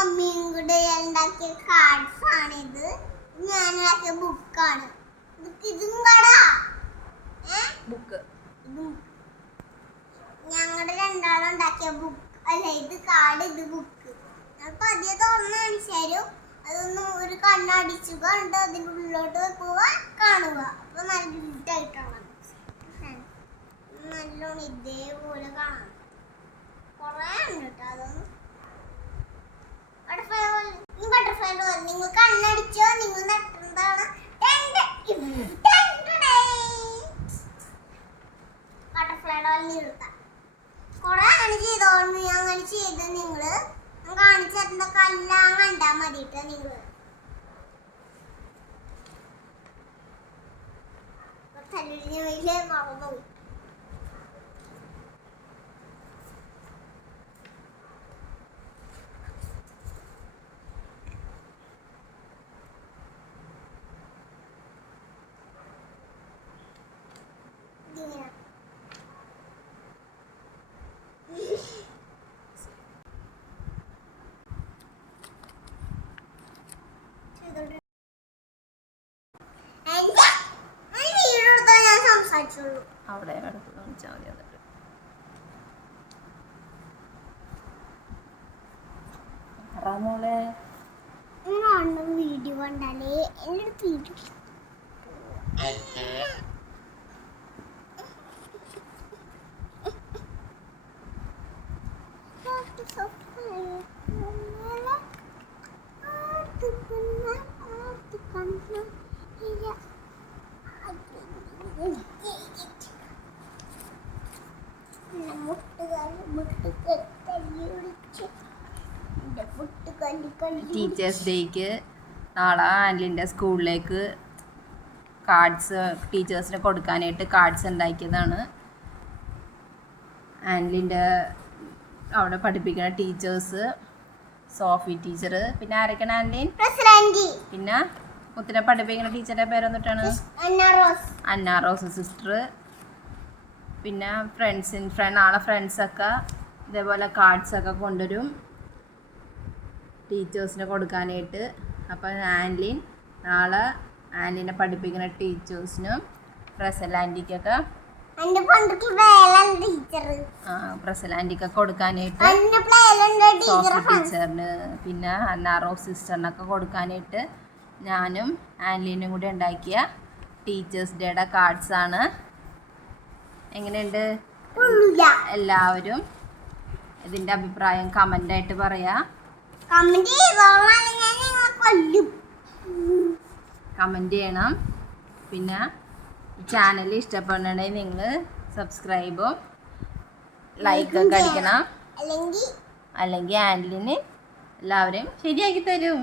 ഉണ്ടാക്കിയ കാർഡ്സ് ആണ് ഇത് ഞാൻ ഉണ്ടാക്കിയ ബുക്കാണ് ഇതും കടാ. ബുക്ക് ഞങ്ങളുടെ രണ്ടാളും ഉണ്ടാക്കിയ ബുക്ക് അല്ല ഇത് കാർഡ് ഇത് ബുക്ക് അപ്പൊ ആദ്യം തുറന്ന് കാണിച്ചു തരും. അതൊന്ന് ഒരു കണ്ണടിച്ചു കണ്ട് അതിന്റെ ഉള്ളിലോട്ട് പോവാ കാണുക അപ്പൊ നല്ല ഇരുട്ടായിട്ടാണ് നല്ലോണം ഇതേപോലെ പോലെ നിർത്താം കൊറേ അങ്ങനെ ഞാൻ അങ്ങനെ നിങ്ങൾ കാണിച്ചു തരുന്ന കല്ലാം കണ്ടാ മതിട്ടോ നിങ്ങൾ. തല്ലിന് വലിയ ഇതിങ്ങനെ ചെയ്തോണ്ട് എന്റെ ഒരു വീഡിയോ എടുത്താ ഞാൻ സംസാരിച്ചുള്ളൂ അവിടെ കിടക്ക് കാണിച്ചാൽ മതി എന്നിട്ട്. മോളെ. വീഡിയോ കണ്ടാലേ എന്റെ അടുത്ത് വീഡിയോ ടീച്ചേഴ്സ് ഡേക്ക് നാളെ ആൻലിന്റെ സ്കൂളിലേക്ക് കാർഡ്സ് ടീച്ചേഴ്സിന് കൊടുക്കാനായിട്ട് കാർഡ്സ് ഉണ്ടാക്കിയതാണ്. ആൻലിന്റെ അവിടെ പഠിപ്പിക്കുന്ന ടീച്ചേഴ്സ് സോഫി ടീച്ചർ. പിന്നെ ആരൊക്കെയാണ് ആൻലിൻ പ്രസിഡന്റ്. പിന്നെ മുത്തിനെ പഠിപ്പിക്കുന്ന ടീച്ചറിന്റെ പേരെന്നിട്ടാണ്? അന്നാറോസ് അന്ന റോസ് സിസ്റ്റർ. പിന്നെ ഫ്രണ്ട്സിൻ ഫ്രണ്ട് ആളെ ഫ്രണ്ട്സൊക്കെ ഇതേപോലെ കാർഡ്സൊക്കെ കൊണ്ടുവരും. ടീച്ചേഴ്സിന് കൊടുക്കാനായിട്ട്. അപ്പോൾ ആൻലിൻ നാളെ ആൻലിനെ പഠിപ്പിക്കുന്ന ടീച്ചേഴ്സിനും പ്രസൽ ആന്റിക്കൊക്കെ കൊടുക്കാനായിട്ട് സോഫി ടീച്ചറിന് പിന്നെ അന്നാറോ സിസ്റ്ററിനൊക്കെ കൊടുക്കാനായിട്ട് ഞാനും ആൻലിനും കൂടി ഉണ്ടാക്കിയ ടീച്ചേഴ്സ് ഡേയുടെ കാർഡ്സാണ് എങ്ങനെയുണ്ട്? എല്ലാവരും ഇതിന്റെ അഭിപ്രായം കമന്റ് ആയിട്ട് പറയാ. കമന്റ് ചെയ്യണം. പിന്നെ ചാനൽ ഇഷ്ടപ്പെടണേ നിങ്ങൾ സബ്സ്ക്രൈബും ലൈക്കൊക്കെ അടിക്കണം. അല്ലെങ്കിൽ ആൻലിന് എല്ലാവരെയും ശരിയാക്കി തരും.